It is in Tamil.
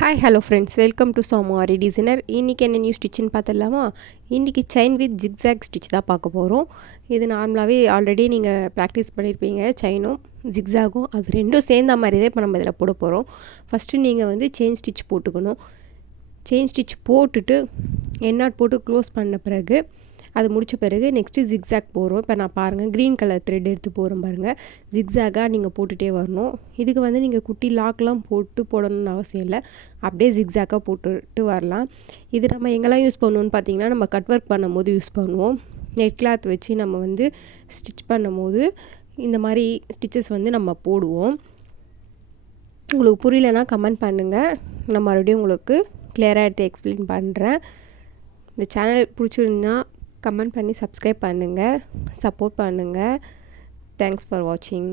Hi hello friends, welcome to சாமுவாரி டிசைனர். இன்றைக்கி என்ன நியூ ஸ்டிச்சுன்னு பார்த்துடலாமா? இன்றைக்கி செயின் வித் ஜிக்ஸாக் ஸ்டிச் தான் பார்க்க போகிறோம். இது நார்மலாகவே ஆல்ரெடி நீங்கள் ப்ராக்டிஸ் பண்ணியிருப்பீங்க. செயினும் ஜிக்ஸாகும் அது ரெண்டும் சேர்ந்த மாதிரி தான் இப்போ நம்ம இதில் போட போகிறோம். ஃபஸ்ட்டு நீங்கள் வந்து செயின் ஸ்டிச் போட்டுக்கணும். செயின் ஸ்டிச் போட்டுட்டு எண்ணாட் போட்டு க்ளோஸ் பண்ண பிறகு அது முடித்த பிறகு நெக்ஸ்ட்டு ஜிக்ஸாக் போகிறோம். இப்போ நான் பாருங்கள் க்ரீன் கலர் த்ரெட் எடுத்து போகிறோம் பாருங்கள். ஜிக்ஸாகாக நீங்கள் போட்டுகிட்டே வரணும். இதுக்கு வந்து நீங்கள் குட்டி லாக்லாம் போட்டு போடணும்னு அவசியம் இல்லை. அப்படியே ஜிக்ஸாக்காக போட்டுட்டு வரலாம். இது நம்ம எங்கெல்லாம் யூஸ் பண்ணுவோன்னு பார்த்தீங்கன்னா, நம்ம கட் ஒர்க் பண்ணும்போது யூஸ் பண்ணுவோம். நெட் கிளாத் வச்சு நம்ம வந்து ஸ்டிச் பண்ணும்போது இந்த மாதிரி ஸ்டிச்சஸ் வந்து நம்ம போடுவோம். உங்களுக்கு புரியலன்னா கமெண்ட் பண்ணுங்கள். நான் மறுபடியும் உங்களுக்கு கிளியராக எடுத்து எக்ஸ்பிளைன் பண்ணுறேன். இந்த சேனல் பிடிச்சிருந்தா கமெண்ட் பண்ணி சப்ஸ்கிரைப் பண்ணுங்கள், சப்போர்ட் பண்ணுங்கள். தேங்க்ஸ் ஃபார் வாட்சிங்.